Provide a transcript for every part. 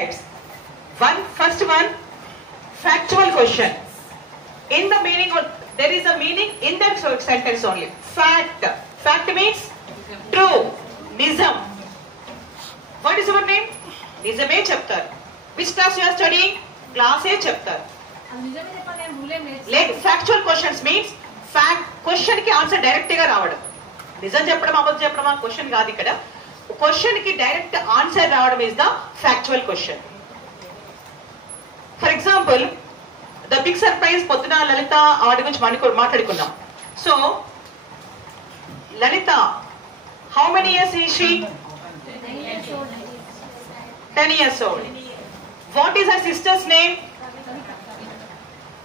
types. First one, factual question. In the meaning of, there is a meaning in that sentence only. Fact. Fact means true. Nizam. What is your name? Nizame chapter. Which class you are studying? Class A chapter. Factual questions means fact question ki answer direct ga రావడం. నిజం చెప్పడం అబద్ధం చెప్పడం question కాదు ఇక్కడ. Question కి direct answer రావడం is the factual question. For example, the big surprise పొద్దున లలిత ఆవిడ గురించి మాట్లాడుకున్నాం. So Lalita, how many years is she? 10 years old. What is her sister's name?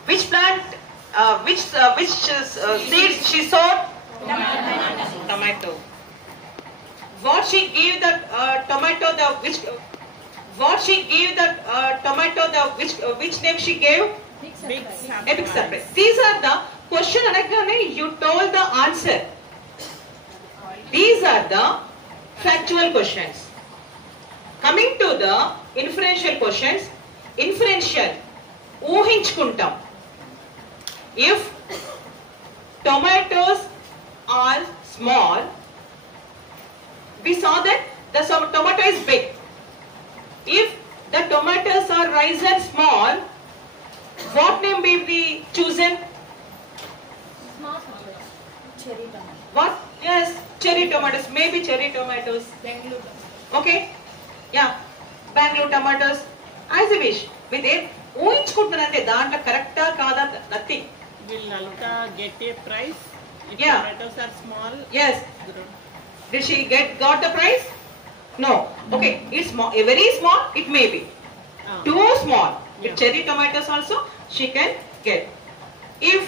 Which plant, which seeds she sowed? Tomato. What she gave the tomato the which? What she gave the tomato the which name she gave? A big surprise. These are the question anagane you told the answer. These are the factual questions. Coming to the inferential questions. Inferential. ఊహించుకుంటాం. If tomatoes are small, we saw that the tomato is big. If the tomatoes are risen small, what name will be chosen? Cherry tomato. What? Yes, cherry tomatoes. Maybe cherry tomatoes. Bangalore. Okay? Yeah. Bangalore tomatoes. As you wish. With it, ఊహించుకుంటున్నానంటే దాంట్లో కరెక్టా కాదా nothing. Will Lalita get a prize if Yeah. tomatoes are small? Yes. Did she got the prize? No. Okay. It's very small. It may be too small. With Yeah. cherry tomatoes also she can get. If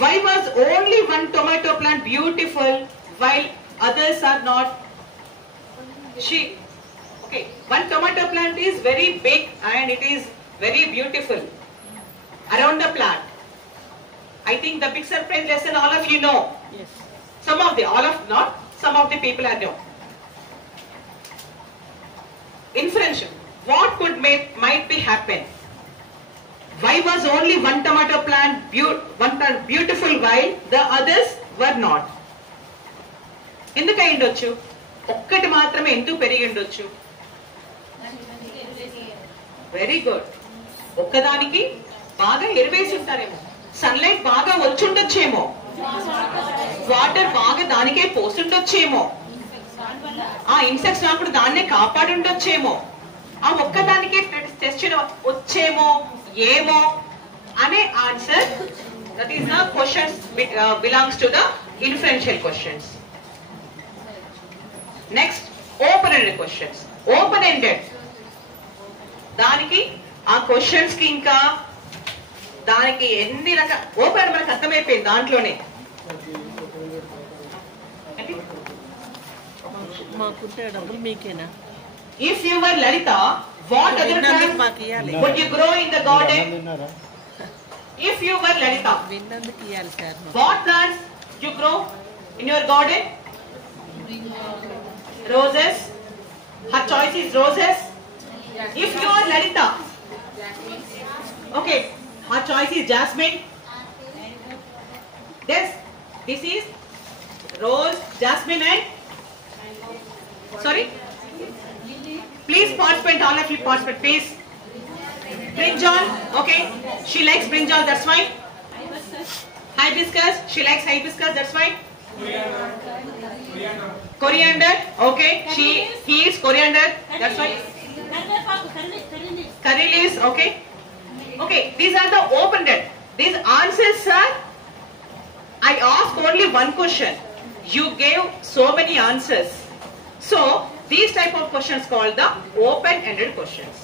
why was only one tomato plant beautiful while others are not? She okay. One tomato plant is very big and it is very beautiful around the plant. I think the big surprise lesson all of you know. Yes. Some of the, all of not, some of the people are know. Inferential. What could might be happen? Why was only one tomato plant beautiful while the others were not? ఎందుకు అయి ఉండొచ్చు? ఒక్కటి మాత్రమే ఎందుకు పెరిగి ఉండొచ్చు? Very good. ఒక్కదానికి బాగా ఎరువేసి ఉంటారేమో, సన్లైట్ బాగా వచ్చుండొచ్చేమో, వాటర్ బాగా దానికే పోస్తుండొచ్చేమో, ఆ ఇన్సెక్ట్స్ రాకుండా దాన్నే కాపాడుండొచ్చేమో, ఆ ఒక్కదానికే టెస్ట్ చేయడం వచ్చేమో ఏమో అనే answer. That is the questions belongs to the inferential questions. Next open ended questions. Open ended దానికి ఆ క్వశ్చన్స్ కి ఇంకా దానికి ఎన్ని రకాల ఓపెన్ మనకు అర్థమైపోయింది దాంట్లోనే. మాకుంటే డబ్బులు మీకేనా? If you were Lalita, what other plants would you grow in the garden? If you were Lalita, విన్నందుకు ఇవ్వాలి sir. what plants you grow in your garden? Roses. Her choice is roses. If you are Lalita, okay, her choice is jasmine. This is rose, jasmine and sorry. Please participate, all of you participate, please. Brinjal, okay. She likes brinjal, that's why. Hibiscus, she likes hibiscus, that's why. Coriander, okay. He eats coriander, that's why. Curry leaves, okay. Okay, these are the open-ended. These answers are, I asked only one question. You gave so many answers. So, these type of questions called the open-ended questions.